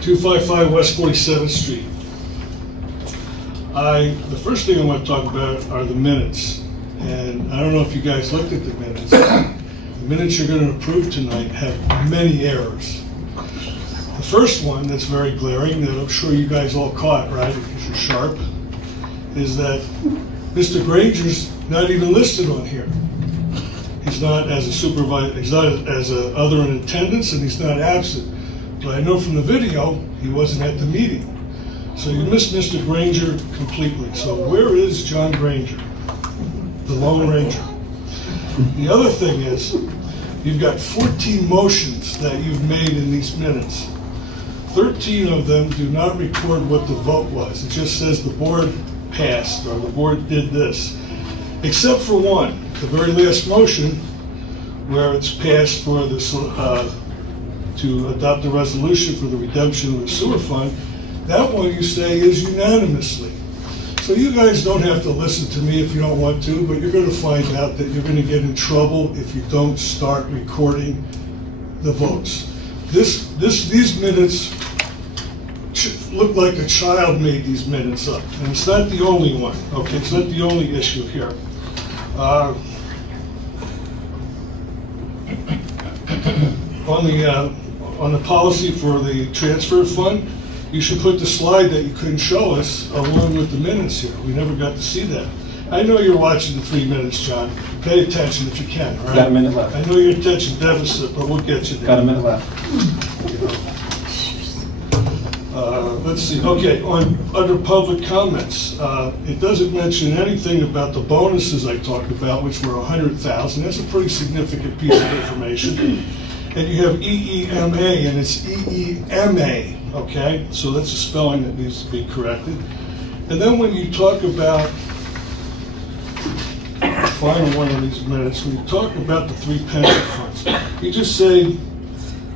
255 West 47th Street. The first thing I want to talk about are the minutes. And I don't know if you guys looked at the minutes. The minutes you're going to approve tonight have many errors. The first one that's very glaring, that I'm sure you guys all caught, right, because you're sharp, is that Mr. Granger's not even listed on here. He's not as a supervisor, he's not as a other in attendance, and he's not absent. But I know from the video, he wasn't at the meeting. So you missed Mr. Granger completely. So where is John Granger, the Lone Ranger? The other thing is, you've got 14 motions that you've made in these minutes. 13 of them do not record what the vote was. It just says the board passed, or the board did this. Except for one, the very last motion, where it's passed for this, to adopt a resolution for the redemption of the sewer fund. That one you say is unanimously. So you guys don't have to listen to me if you don't want to, but you're going to find out that you're going to get in trouble if you don't start recording the votes. These minutes look like a child made these minutes up, and it's not the only one. Okay, it's not the only issue here. On the policy for the transfer fund, you should put the slide that you couldn't show us along with the minutes here. We never got to see that. I know you're watching the 3 minutes, John. Pay attention if you can, all right? Got a minute left. I know your attention deficit, but we'll get you there. Got a minute left. Let's see. Okay, under public comments, it doesn't mention anything about the bonuses I talked about, which were $100,000. That's a pretty significant piece of information. And you have EEMA, and it's EEMA. Okay, so that's a spelling that needs to be corrected. And then when you talk about the final one of these minutes, when you talk about the 3 pension funds, you just say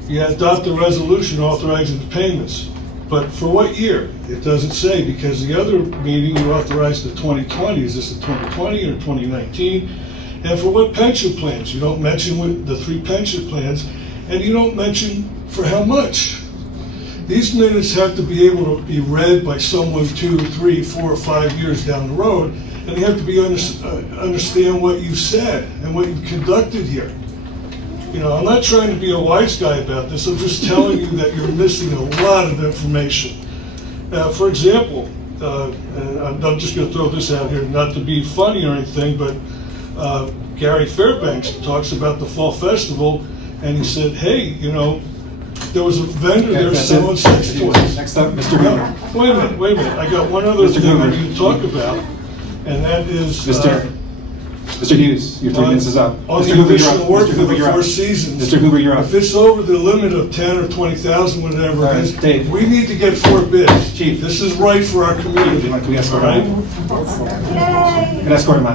you adopt a resolution authorizing the payments. But for what year? It doesn't say, because the other meeting you authorized the 2020. Is this the 2020 or 2019? And for what pension plans? You don't mention the 3 pension plans, and you don't mention for how much. These minutes have to be able to be read by someone 2, 3, 4, or 5 years down the road, and they have to be understand what you said and what you conducted here. You know, I'm not trying to be a wise guy about this. I'm just telling you that you're missing a lot of information. For example, and I'm just going to throw this out here, not to be funny or anything, but Gary Fairbanks talks about the Fall Festival, and he said, hey, you know, there was a vendor there selling sex toys. Next up, Mr. Hoover. Wait a minute. I got one other thing I need to talk about, and that is... Mr. Hughes, your 3 minutes is up. On the additional work for the 4 seasons. Mr. Hoover, you're up. If it's over the limit of 10 or 20,000, whatever it is, Dave. we need to get 4 bids. Chief. This is right for our community. Can we escort him out? Can I escort him out?